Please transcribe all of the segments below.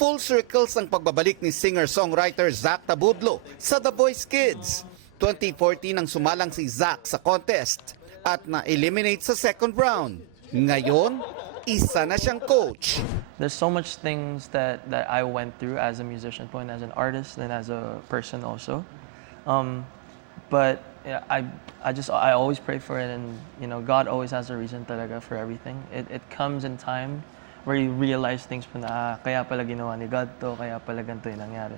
Full circles ang pagbabalik ni singer-songwriter Zach Tabudlo sa The Voice Kids. 2014 nang sumalang si Zach sa contest at na-eliminate sa second round. Ngayon, isa na siyang coach. There's so much things that I went through as a musician po and as an artist and as a person also. But yeah, I always pray for it, and you know, God always has a reason talaga for everything. It comes in time where you realize things po na kaya pala ginawa ni God to, kaya pala ganito yung nangyari.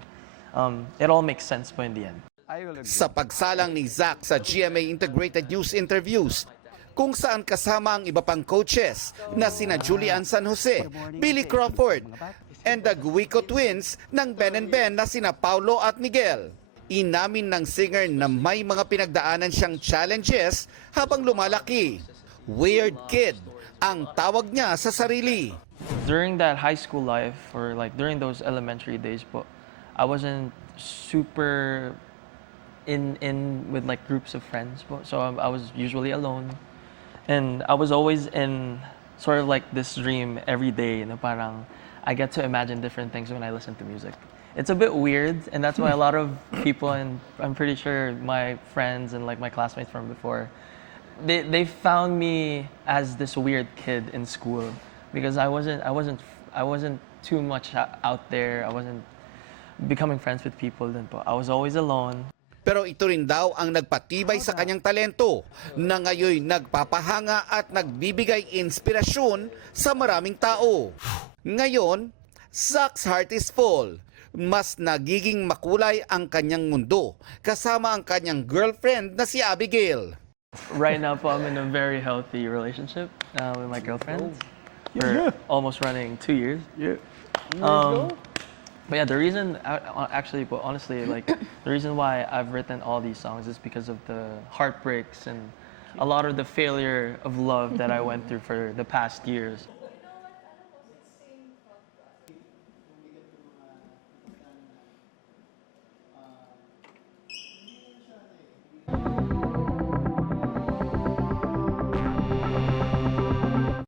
It all makes sense po in the end. Sa pagsalang ni Zach sa GMA Integrated News Interviews, kung saan kasama ang iba pang coaches na sina Julian San Jose, Billy Crawford, and the Guico twins ng Ben and Ben na sina Paulo at Miguel. Inamin ng singer na may mga pinagdaanan siyang challenges habang lumalaki. Weird kid ang tawag niya sa sarili. During that high school life, or like during those elementary days po, I wasn't super in with like groups of friends po. So I was usually alone. And I was always in sort of like this dream every day na parang I get to imagine different things when I listen to music. It's a bit weird, and that's why a lot of people, and I'm pretty sure my friends and like my classmates from before, they found me as this weird kid in school because I wasn't too much out there. I wasn't becoming friends with people then po. I was always alone. Pero ito rin daw ang nagpatibay sa kanyang talento na ngayon nagpapahanga at nagbibigay inspirasyon sa maraming tao. Ngayon, Zach's heart is full. Mas nagiging makulay ang kanyang mundo kasama ang kanyang girlfriend na si Abigail. Right now po, I'm in a very healthy relationship with my girlfriend. We're almost running 2 years. Yeah. But yeah, the reason, actually, but honestly, like the reason why I've written all these songs is because of the heartbreaks and a lot of the failure of love that I went through for the past years.